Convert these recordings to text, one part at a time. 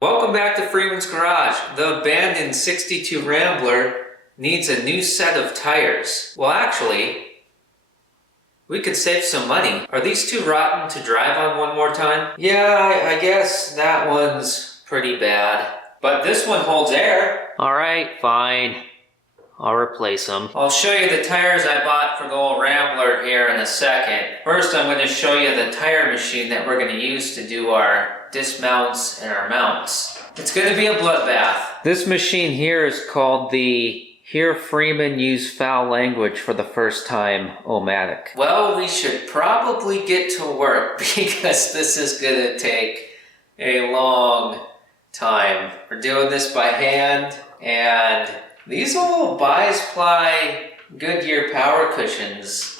Welcome back to Freeman's Garage. The abandoned 62 Rambler needs a new set of tires. Well, actually, we could save some money. Are these too rotten to drive on one more time? Yeah, I guess that one's pretty bad. But this one holds air. Alright, fine. I'll replace them. I'll show you the tires I bought for the old Rambler here in a second. First, I'm going to show you the tire machine that we're going to use to do our dismounts and our mounts. It's going to be a bloodbath. This machine here is called the Hear Freeman Use Foul Language for the First Time O-Matic. Well, we should probably get to work because this is going to take a long time. We're doing this by hand, and these old Bi-Ply Goodyear power cushions,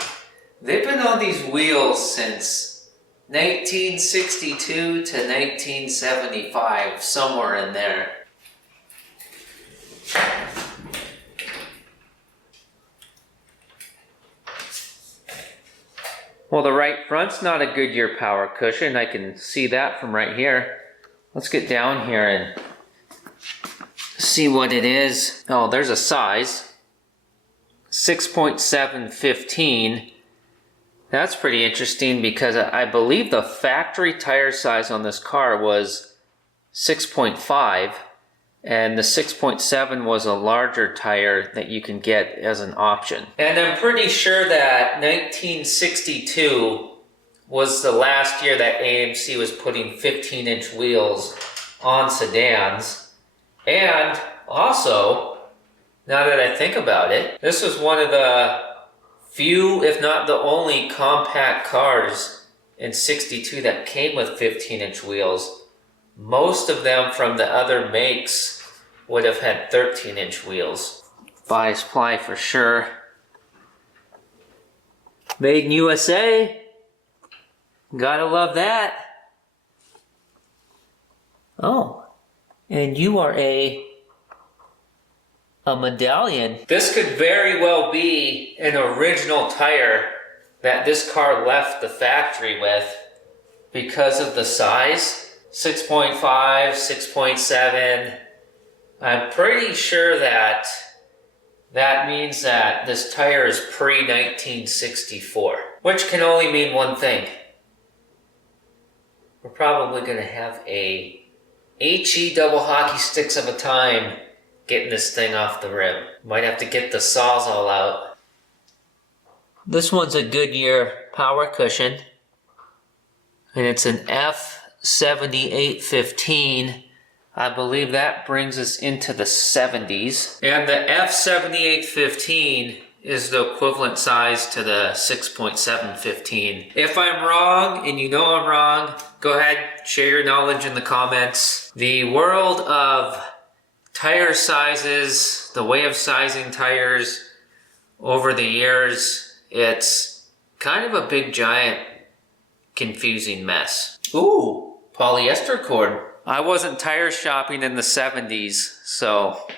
they've been on these wheels since 1962 to 1975, somewhere in there. Well, the right front's not a Goodyear power cushion. I can see that from right here. Let's get down here and see what it is. Oh, there's a size. 6.715. That's pretty interesting because I believe the factory tire size on this car was 6.5 and the 6.7 was a larger tire that you can get as an option. And I'm pretty sure that 1962 was the last year that AMC was putting 15-inch wheels on sedans. And also, now that I think about it, this was one of the few, if not the only, compact cars in 62 that came with 15-inch wheels. Most of them from the other makes would have had 13-inch wheels. Bi-Ply for sure. Made in USA. Gotta love that. Oh, and you are a medallion. This could very well be an original tire that this car left the factory with because of the size. 6.5, 6.7. I'm pretty sure that means that this tire is pre-1964, which can only mean one thing. We're probably going to have a HE double hockey sticks of a time getting this thing off the rim. Might have to get the Sawzall out. This one's a Goodyear power cushion, and it's an F7815. I believe that brings us into the 70s. And the F7815 is the equivalent size to the 6.715. If I'm wrong, and you know I'm wrong, go ahead, share your knowledge in the comments. The world of tire sizes, the way of sizing tires over the years, it's kind of a big, giant, confusing mess. Ooh, polyester cord. I wasn't tire shopping in the 70s, so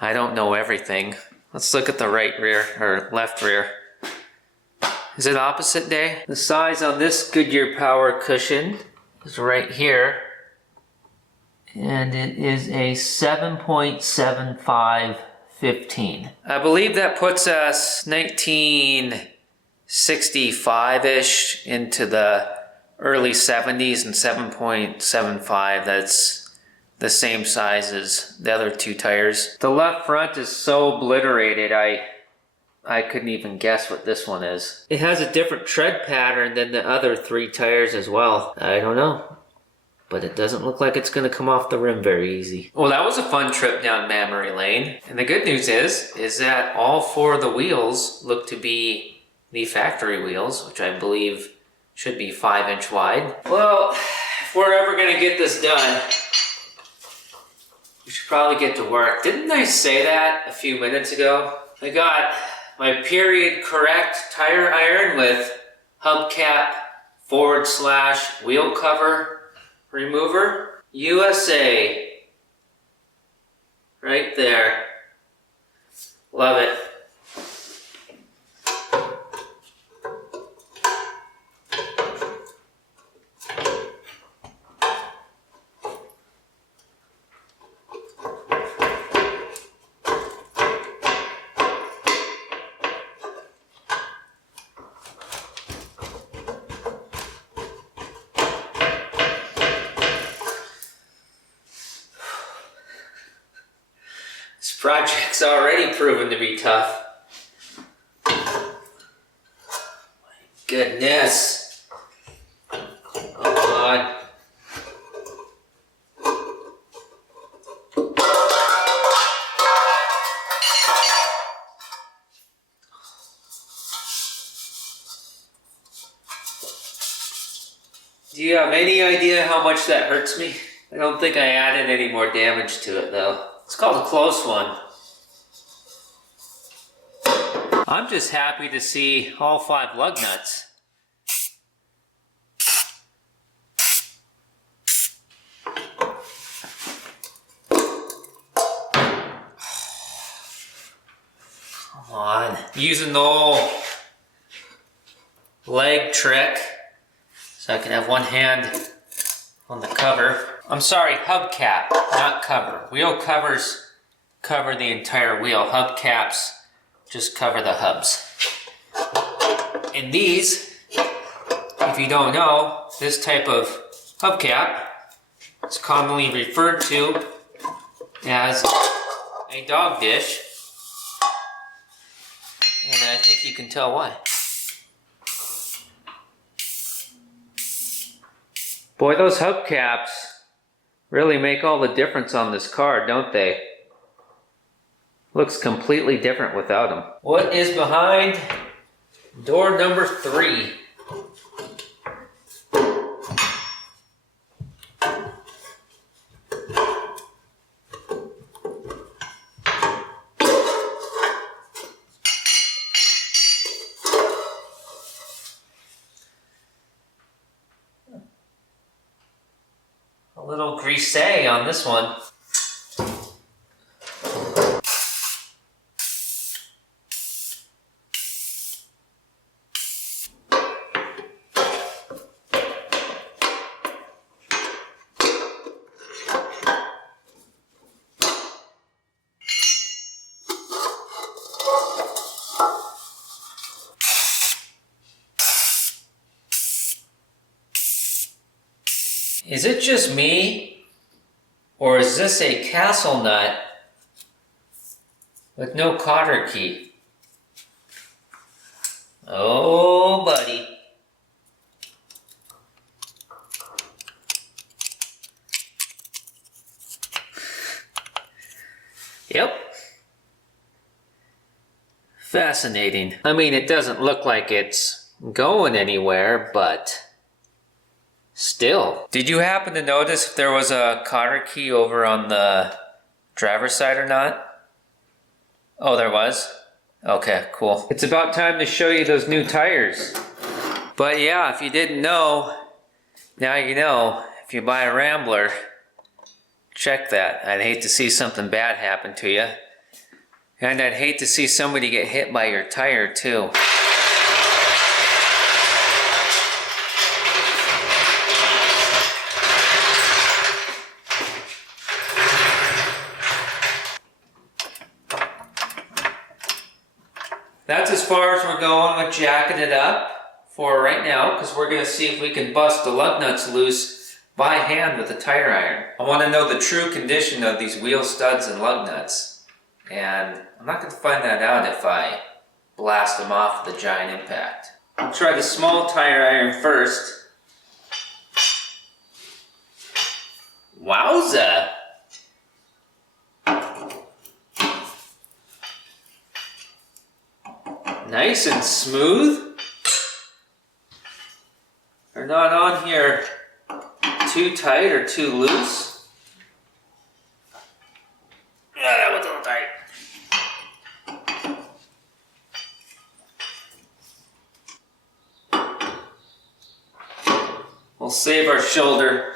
I don't know everything. Let's look at the right rear, or left rear. Is it opposite day? The size on this Goodyear power cushion is right here. And it is a 7.7515. I believe that puts us 1965-ish into the early 70s, and 7.75, that's the same size as the other two tires. The left front is so obliterated, I couldn't even guess what this one is. It has a different tread pattern than the other three tires as well. I don't know, but it doesn't look like it's going to come off the rim very easy. Well, that was a fun trip down memory lane. And the good news is that all four of the wheels look to be the factory wheels, which I believe should be 5-inch wide. Well, if we're ever going to get this done, we should probably get to work. Didn't I say that a few minutes ago? I got my period correct tire iron with hubcap / wheel cover remover. USA. Right there. Love it. project's already proven to be tough. My goodness. Come on. Do you have any idea how much that hurts me? I don't think I added any more damage to it though. It's called a close one. I'm just happy to see all 5 lug nuts. Come on. Using the old leg trick so I can have one hand on the cover. I'm sorry, hubcap, not cover. Wheel covers cover the entire wheel. Hubcaps just cover the hubs. And these, if you don't know, this type of hubcap is commonly referred to as a dog dish. And I think you can tell why. Boy, those hubcaps really make all the difference on this car, don't they? Looks completely different without them. What is behind door number 3? A little grisé on this one. Is it just me, or is this a castle nut with no cotter key? Oh, buddy. Yep. Fascinating. I mean, it doesn't look like it's going anywhere, but still. Did you happen to notice if there was a cotter key over on the driver's side or not? Oh, there was? Okay, cool. It's about time to show you those new tires. But yeah, if you didn't know, now you know. If you buy a Rambler, check that. I'd hate to see something bad happen to you. And I'd hate to see somebody get hit by your tire too. That's as far as we're going with jacking it up for right now, because we're going to see if we can bust the lug nuts loose by hand with a tire iron. I want to know the true condition of these wheel studs and lug nuts, and I'm not going to find that out if I blast them off with a giant impact. I'll try the small tire iron first. Wowza! Nice and smooth. They're not on here too tight or too loose. Yeah, that was a little tight. We'll save our shoulder.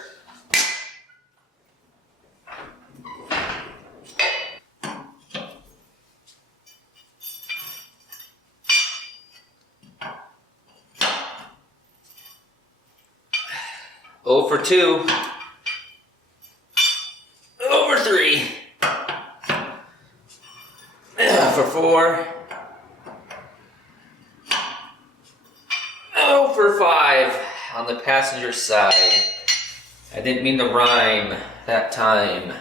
Oh for 2. Oh for 3. For 4. Oh for 5 on the passenger side. I didn't mean to rhyme that time.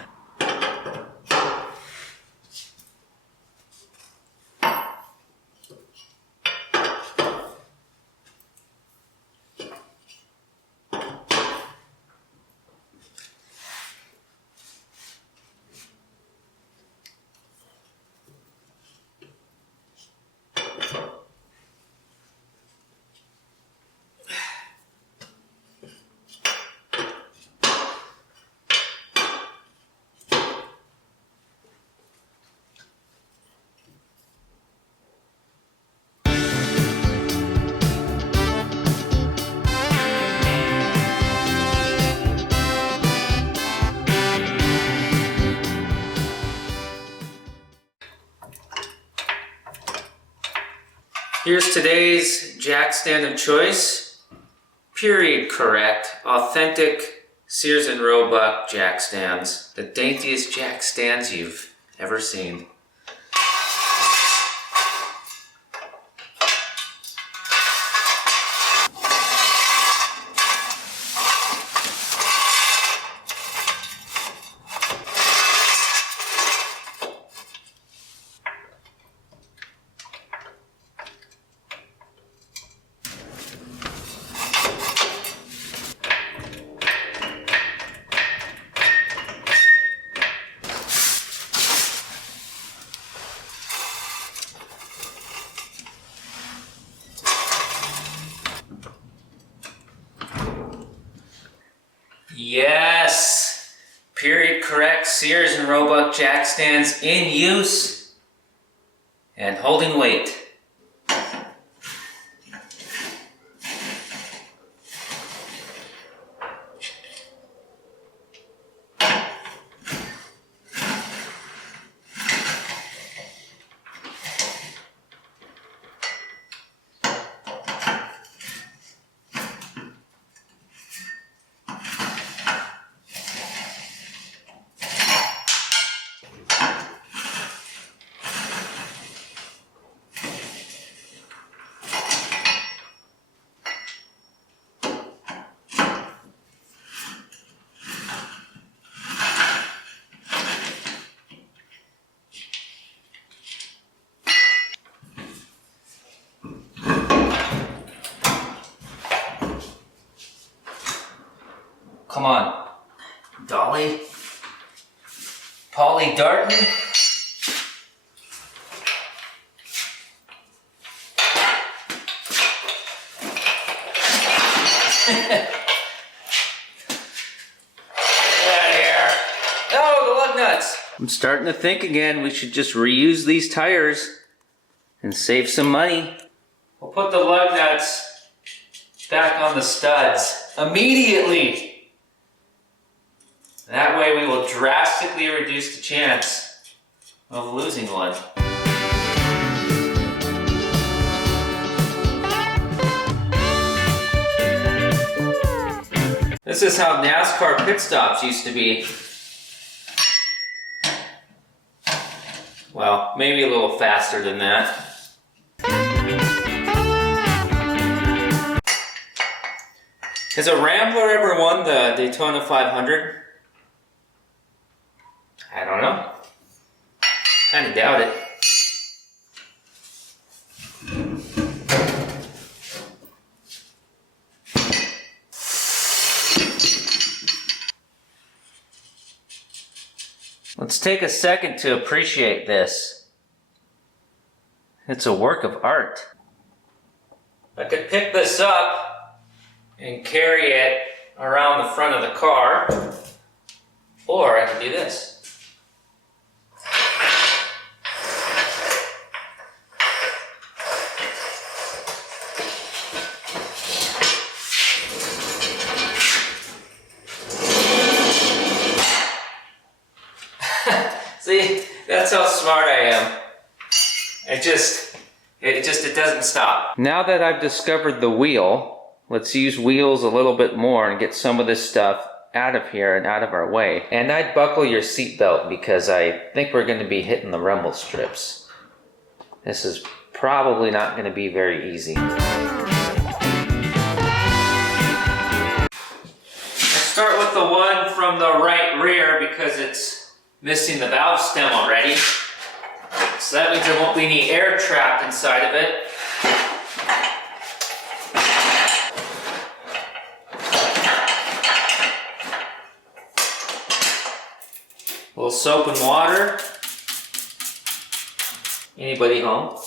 Here's today's jack stand of choice. Period correct, authentic Sears and Roebuck jack stands. The daintiest jack stands you've ever seen. Yes! Period correct Sears and Roebuck jack stands in use and holding weight. Come on, Dolly, Polly Darton. Nuts. I'm starting to think again we should just reuse these tires and save some money. We'll put the lug nuts back on the studs immediately. That way we will drastically reduce the chance of losing one. This is how NASCAR pit stops used to be. Well, maybe a little faster than that. Has a Rambler ever won the Daytona 500? I don't know. Kind of doubt it. Let's take a second to appreciate this. It's a work of art. I could pick this up and carry it around the front of the car, or I could do this. See, that's how smart I am. It doesn't stop. Now that I've discovered the wheel, let's use wheels a little bit more and get some of this stuff out of here and out of our way. And I'd buckle your seatbelt because I think we're going to be hitting the rumble strips. This is probably not going to be very easy. Let's start with the one from the right rear because it's missing the valve stem already. So that means there won't be any air trapped inside of it. A little soap and water. Anybody home?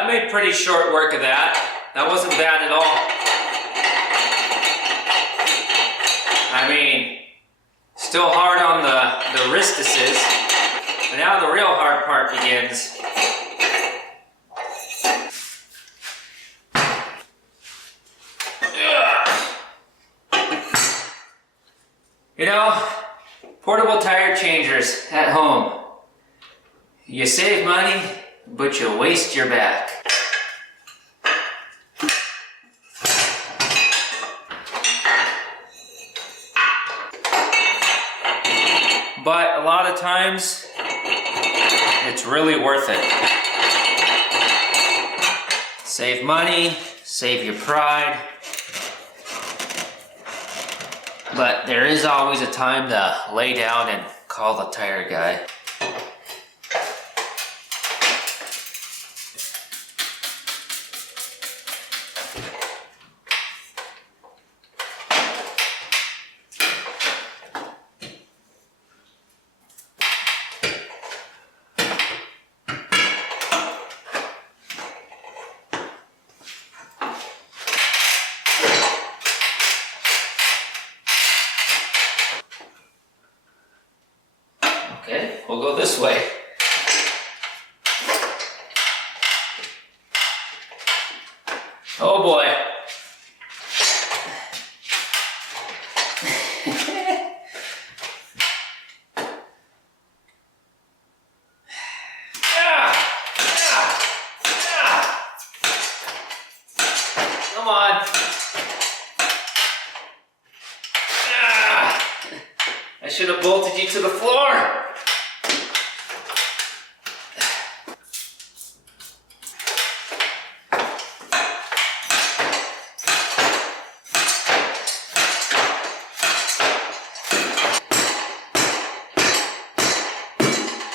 I made pretty short work of that. That wasn't bad at all. I mean, still hard on the wristises, but now the real hard part begins. You know, portable tire changers at home. You save money, but you waste your back. But a lot of times, it's really worth it. Save money, save your pride. But there is always a time to lay down and call the tire guy. Okay, we'll go this way. Oh boy. Come on. I should have bolted you to the floor.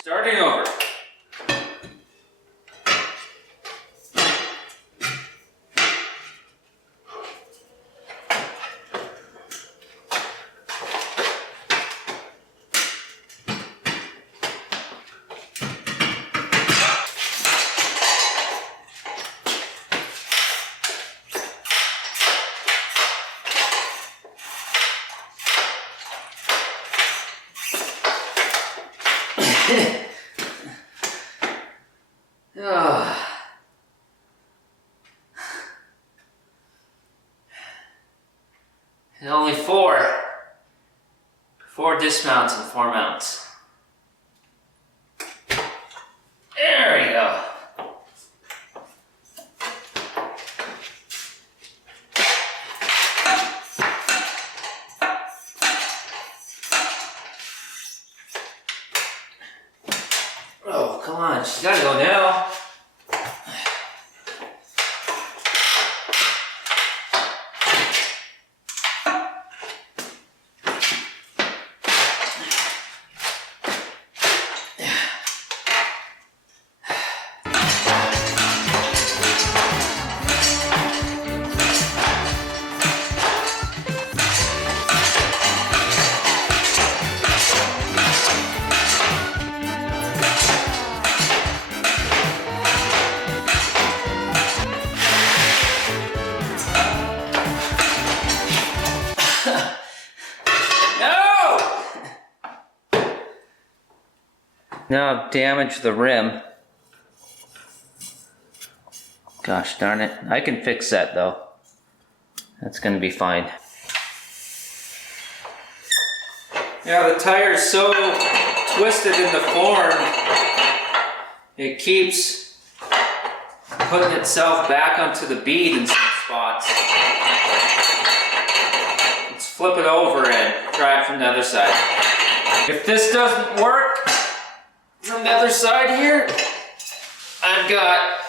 Starting over. And only four dismounts and 4 mounts. There we go. Oh, come on, she's gotta go now. Now I've damaged the rim. Gosh darn it. I can fix that though. That's gonna be fine. Yeah, the tire is so twisted in the form, it keeps putting itself back onto the bead in some spots. Let's flip it over and try it from the other side. If this doesn't work, from the other side here, I've got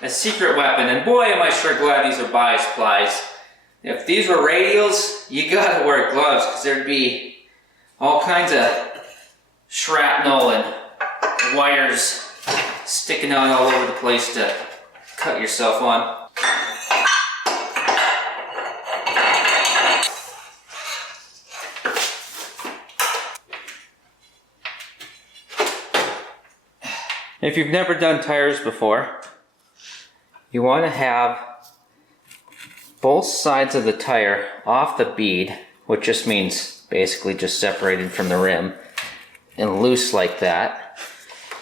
a secret weapon, and boy am I sure glad these are bias plies. If these were radials, you gotta wear gloves because there'd be all kinds of shrapnel and wires sticking out all over the place to cut yourself on. If you've never done tires before, you want to have both sides of the tire off the bead, which just means basically just separated from the rim and loose like that.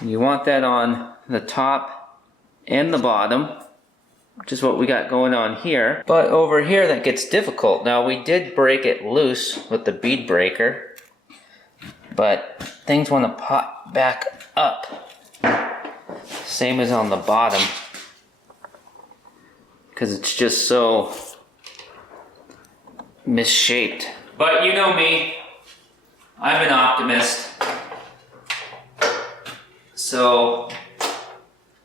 You want that on the top and the bottom, which is what we got going on here. But over here that gets difficult. Now we did break it loose with the bead breaker, but things want to pop back up. Same as on the bottom, because it's just so misshaped. But you know me, I'm an optimist. So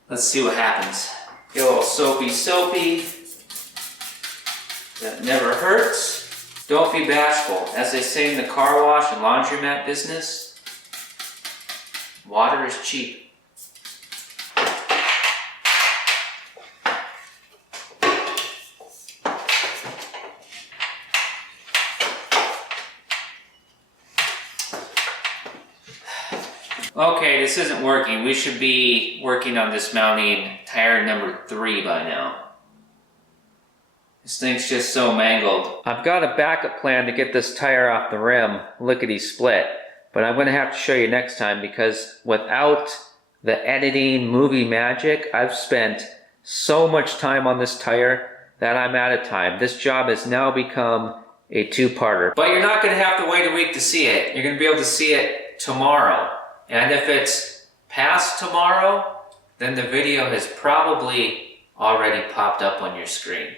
let's see what happens. Get a little soapy. That never hurts. Don't be bashful. As they say in the car wash and laundromat business, water is cheap. Okay, this isn't working. We should be working on dismounting tire number 3 by now. This thing's just so mangled. I've got a backup plan to get this tire off the rim, lickety split, but I'm going to have to show you next time because without the editing movie magic, I've spent so much time on this tire that I'm out of time. This job has now become a 2-parter. But you're not going to have to wait a week to see it. You're going to be able to see it tomorrow. And if it's past tomorrow, then the video has probably already popped up on your screen.